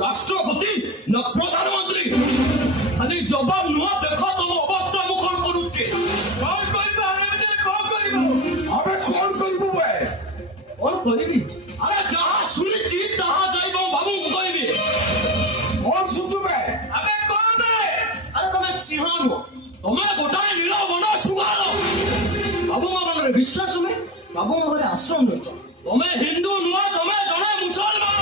राष्ट्रपति न प्रधानमंत्री खाली जवाब नुआ देख तुम अवस्था मुखर करुचे कौन करबा कौन करबो अबे कौन करबो बे कौन करबी अरे जहां सुनिची तहां जाइबो बाबू कहबी कौन सुजुबे अबे कौन बे अरे तुम सिंहनु तुम गोटाए नील बन सुगालो बाबू मानरे विश्वास में बाबू मानरे आश्रम नछ तुम हिंदू नुआ तुम जने मुसलमान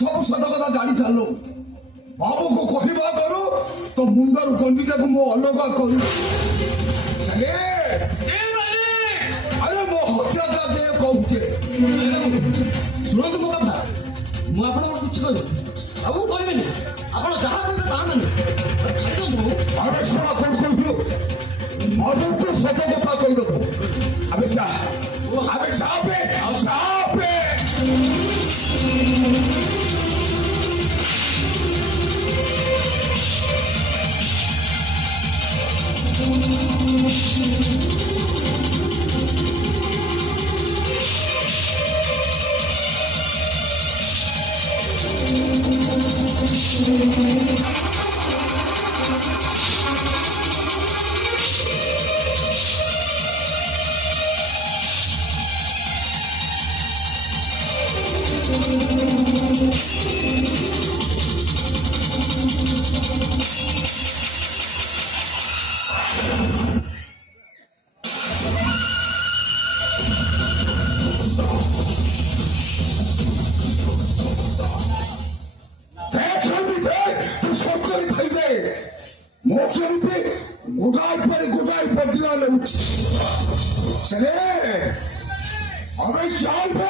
सब सत कथा जानी चलो बाबू को कहवा करू तो मुंडर कंडीटा को मो अलग करू अरे मो हत्या का दे कहूचे सुनो मो कथा मु आपन कुछ कहू बाबू कहबेनी आपन जहा कहबे ता माने छाई दो मु अरे सुना कोन कहू बाबू को सत कथा कह दो अबे साहब गुगाई पटना ले उठ चले अबे चाल पे